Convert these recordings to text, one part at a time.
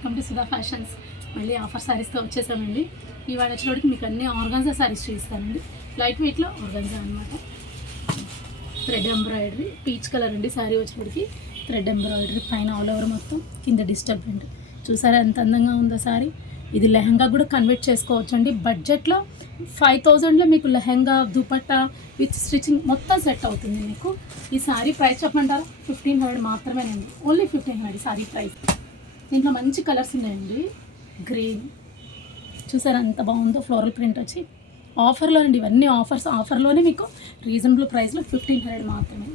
Welcome to Sudha fashions. మళ్ళీ offer శారీస్తో వచ్చేసామండి. ఇవాళ వచ్చేటప్పటికి మీకు అన్ని ఆర్గాన్జా శారీస్ చూపిస్తానండి. లైట్ వెయిట్లో ఆర్గాన్జా అనమాట. థ్రెడ్ ఎంబ్రాయిడరీ పీచ్ కలర్ అండి. శారీ వచ్చేటప్పటికి థ్రెడ్ ఎంబ్రాయిడరీ పైన ఆల్ ఓవర్ మొత్తం, కింద డిజిటల్ ప్రింట్. చూసారా ఎంత అందంగా ఉందో శారీ. ఇది లెహంగా కూడా కన్వర్ట్ చేసుకోవచ్చు అండి. బడ్జెట్లో 5000లో మీకు లెహంగా, దుపట్టా విత్ స్టిచ్చింగ్ మొత్తం సెట్ అవుతుంది మీకు. ఈ శారీ ప్రైస్ చెప్పమంటారా? 1500 మాత్రమేనండి. Only 1500 sari price. దీంట్లో మంచి కలర్స్ ఉన్నాయండి. గ్రీన్ చూసారా ఎంత బాగుందో, ఫ్లోరల్ ప్రింట్ వచ్చి. ఆఫర్లో అండి ఇవన్నీ ఆఫర్లోనే మీకు రీజనబుల్ ప్రైస్లో 1500 మాత్రమే.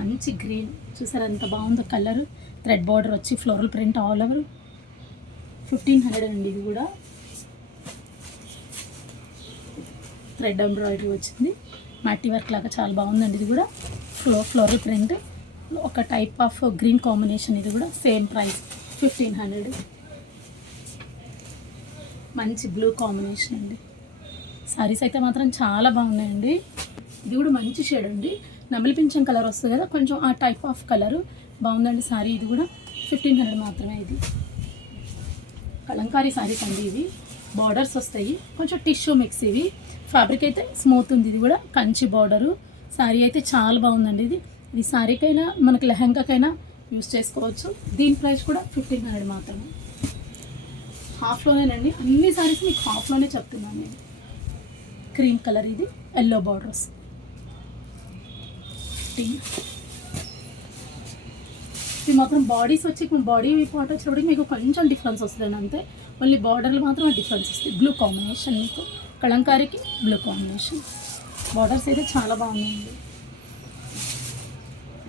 మంచి గ్రీన్ చూసారా ఎంత బాగుందో కలర్. థ్రెడ్ బార్డర్ వచ్చి ఫ్లోరల్ ప్రింట్ ఆల్ ఓవర్. 1500 అండి. ఇది కూడా థ్రెడ్ ఎంబ్రాయిడరీ వచ్చింది. మట్టి వర్క్ లాగా చాలా బాగుందండి. ఇది కూడా ఫ్లోరల్ ప్రింట్, ఒక టైప్ ఆఫ్ గ్రీన్ కాంబినేషన్. ఇది కూడా సేమ్ ప్రైస్ 1500. మంచి బ్లూ కాంబినేషన్ అండి. సారీస్ అయితే మాత్రం చాలా బాగున్నాయండి. ఇది కూడా మంచి షేడ్ అండి. నమిలి పింఛం కలర్ వస్తుంది కదా, కొంచెం ఆ టైప్ ఆఫ్ కలరు బాగుందండి సారీ. ఇది కూడా 1500 మాత్రమే. ఇది కలంకారీ సారీస్ అండి. ఇవి బార్డర్స్ వస్తాయి, కొంచెం టిష్యూ మిక్స్. ఇవి ఫ్యాబ్రిక్ అయితే స్మూత్ ఉంది. ఇది కూడా కంచి బార్డరు. శారీ అయితే చాలా బాగుందండి. ఇది శారీకైనా మనకి లెహంగాకైనా యూస్ చేసుకోవచ్చు. దీని ప్రైస్ కూడా 1500 మాత్రమే. హాఫ్లోనేనండి. అన్ని శారీస్ మీకు హాఫ్లోనే చెప్తున్నాను నేను. క్రీమ్ కలర్, ఇది ఎల్లో బార్డర్స్. ఇది మాత్రం బాడీస్ వచ్చి బాడీ పార్ట్ వచ్చినప్పటికి మీకు కొంచెం డిఫరెన్స్ వస్తుంది అంతే. ఓన్లీ బార్డర్లు మాత్రం డిఫరెన్స్ వస్తుంది. బ్లూ కాంబినేషన్ మీకు కలంకారీకి బ్లూ కాంబినేషన్. బార్డర్స్ అయితే చాలా బాగున్నాయండి.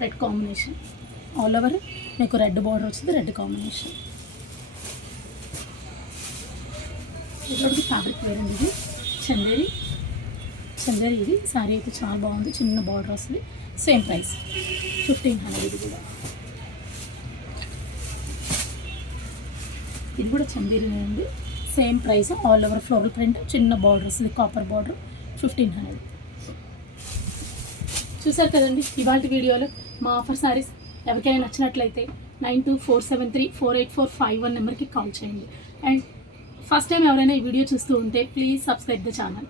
రెడ్ కాంబినేషన్ ఆల్ ఓవర్ మీకు రెడ్ బార్డర్ వచ్చింది, రెడ్ కాంబినేషన్. ఇటువంటి ఫ్యాబ్రిక్ వేరండి. ఇది చందేరి ఇది శారీ అయితే చాలా బాగుంది. చిన్న బార్డర్ వస్తుంది. Same price 1500. ఇది కూడా ఇది కూడా చందేరి ఉంది. Same price. All over floral print, చిన్న బార్డర్ వస్తుంది, కాపర్ బార్డర్. 1500. చూసారు కదండి ఇవాళ వీడియోలో మా ఆఫర్ శారీస్. ఎవరికైనా నచ్చినట్లయితే 9247348451 నెంబర్కి కాల్ చేయండి. అండ్ ఫస్ట్ టైం ఎవరైనా ఈ వీడియో చూస్తూ ఉంటే ప్లీజ్ సబ్స్క్రైబ్ ద ఛానల్.